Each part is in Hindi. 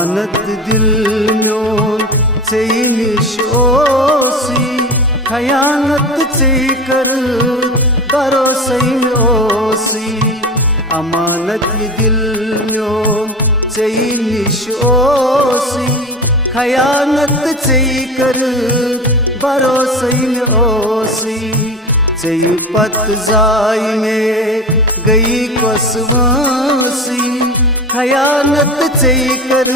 अमानत दिल म्योन चई निश ओसी खयानत चई कर भरोसई में ओसी अमानत दिल म्योन चई निश ओसी खयानत चई कर भरोसई में ओसी चई पत जाई में गई कसवासी खयानत चई कर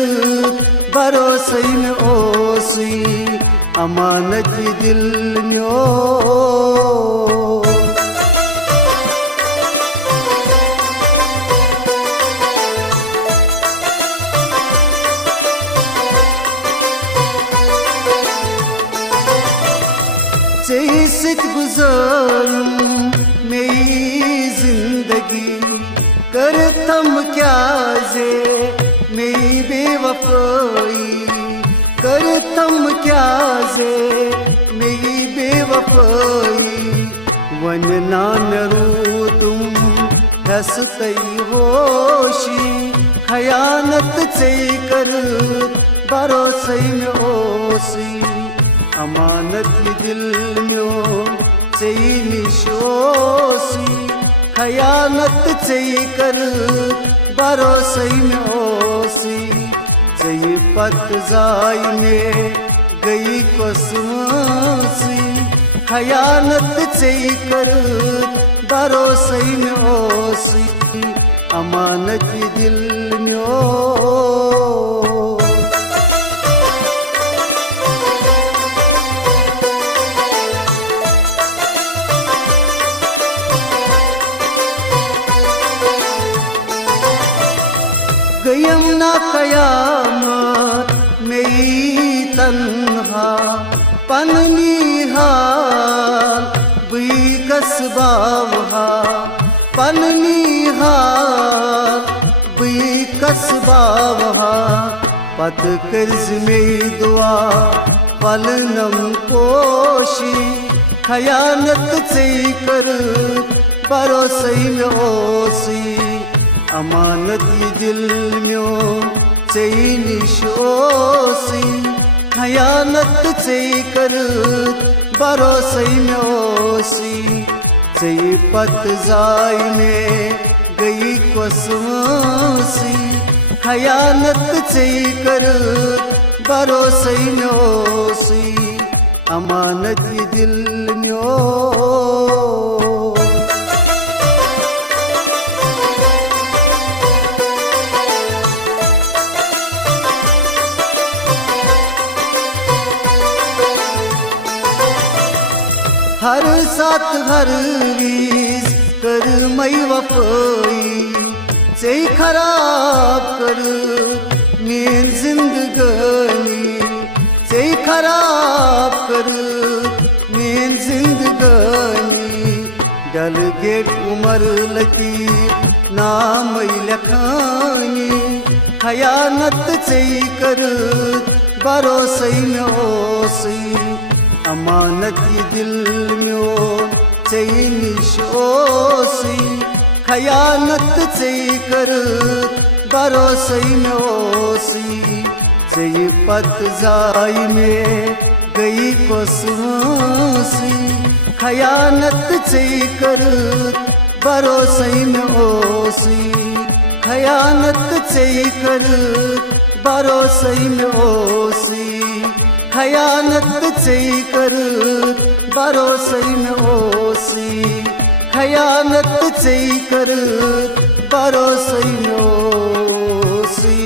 भरोसई में ओसी अमानत दिल म्यो चई सित गुजारूं मेरी जिंदगी कर थम क्या जे मेरी बेवफाई कर थम क्या जे मेरी बेवफाई वन नान रूदुम हसतई होशी खयानत चई कर भरोसई में ओसी अमानत दिल म्यो चई निश ओसी खयानत चई कर भरोसई में ओसी चई पत जाई में गई कसवासी खयानत चई कर भरोसई में ओसी अमानत दिल म्यो गयम ना कयामत मेरी तन्हा पननी हाल बुई कसबावहा पननी हाल बुई कसबावहा पत कर्ज में दुआ पलनम पोशी खयानत चई कर भरोसई में ओसी अमानत दिल म्यो चई निश ओसी खयानत चई कर भरोसई में ओसी चई पत जाई में गई कसवासी खयानत चई कर भरोसई में ओसी अमानत दिल म्यो हर साथ हर वीज कर मई वफाई चई खराब कर मेन जिंदगानी चई खराब कर मेन जिंदगानी डल गेट उमर लतीफ नाम लखानी खयानत चई कर भरोसई में ओसी अमानत दिल म्यो चई निश ओसी खयानत चई कर भरोसई में ओसी चई पत जाई में गई कसवासी खयानत चई कर भरोसई में ओसी खयानत चई कर भरोसई में ओसी खयानत चई कर भरोसई में ओसी खयानत चई कर भरोसई में ओसी।